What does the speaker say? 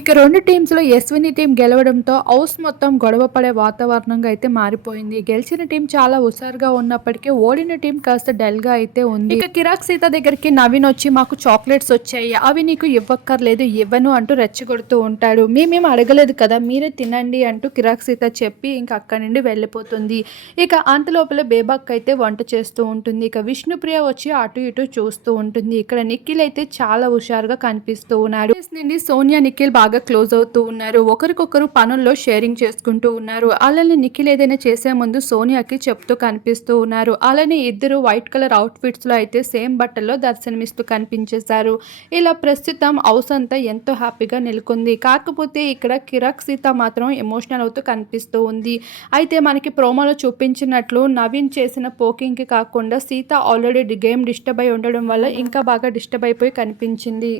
ఇక రెండు టీమ్స్లో Ashwini team గెలవడంతో house మొత్తం గొడవ పడే వాతావరణంగా అయితే మారిపోయింది. గెలిచిన టీం చాలా హుషారుగా ఉన్నప్పటికీ ఓడిన టీం కాస్త డల్గా అయితే ఉంది. ఇక కిరాక్ సీత దగ్గరికి నవీన్ వచ్చి మాకు చాక్లెట్స్ వచ్చాయి. అవి నీకు ఇవ్వక్కర్లేదు. ఇవ్వను అంటూ రెచ్చగొడుతూ ఉంటాడు. మేమేం అడగలేదు కదా. మీరే తినండి అంటూ కిరాక్ సీత చెప్పి ఇంకా అక్కడి నుండి వెళ్ళిపోతుంది. ఇక అంతలోపల బేబాక్ అయితే వంట చేస్తూ ఉంటుంది. ఇక విష్ణుప్రియ వచ్చి అటు ఇటు చూస్తూ ఉంటుంది. ఇక్కడ నిఖిల్ అయితే చాలా హుషారుగా కనిపిస్తూ ఉన్నాడు. నుండి సోనియా నిఖిల్ బాగా క్లోజ్ అవుతూ ఉన్నారు. ఒకరికొకరు పనుల్లో షేరింగ్ చేసుకుంటూ ఉన్నారు. అలానే నిఖిల్ ఏదైనా చేసే ముందు సోనియాకి చెప్తూ కనిపిస్తూ ఉన్నారు. అలానే ఇద్దరు వైట్ కలర్ అవుట్ఫిట్స్లో అయితే సేమ్ బట్టల్లో దర్శనమిస్తూ కనిపించేశారు. ఇలా ప్రస్తుతం హౌస్ అంతా ఎంతో హ్యాపీగా నెలకొంది. కాకపోతే ఇక్కడ కిరాక్ సీత మాత్రం ఎమోషనల్ అవుతూ కనిపిస్తూ ఉంది. అయితే మనకి ప్రోమోలో చూపించినట్లు నవీన్ చేసిన పోకింగ్కి కాకుండా సీత ఆల్రెడీ గేమ్ డిస్టర్బ్ అయి ఉండడం వల్ల ఇంకా బాగా డిస్టర్బ్ అయిపోయి కనిపించింది.